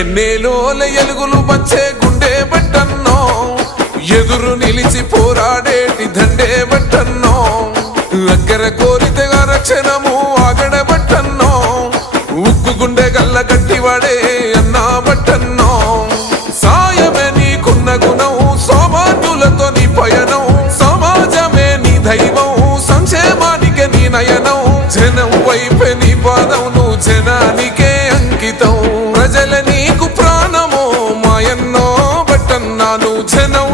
ఎన్నేలోల ఎలుగులు వచ్చే గుండె బట్టన్నో? ఎదురు నిలిచి పోరాడేటి దండే బట్టన్నో? అగ్గర కోరితే రక్షణము ఆగడ బట్టన్నో? ఉక్కు గుండె గల్ల గట్టివాడే అన్నా బట్టన్నో? సాయమే నీకున్న గుణం సోమాన్యులతో నీ పయనం. సమాజమే నీ దైవం సంక్షేమానికి నీ నయనం. జనం వైపే నీ పాదం నువ్వు జనానికి ten no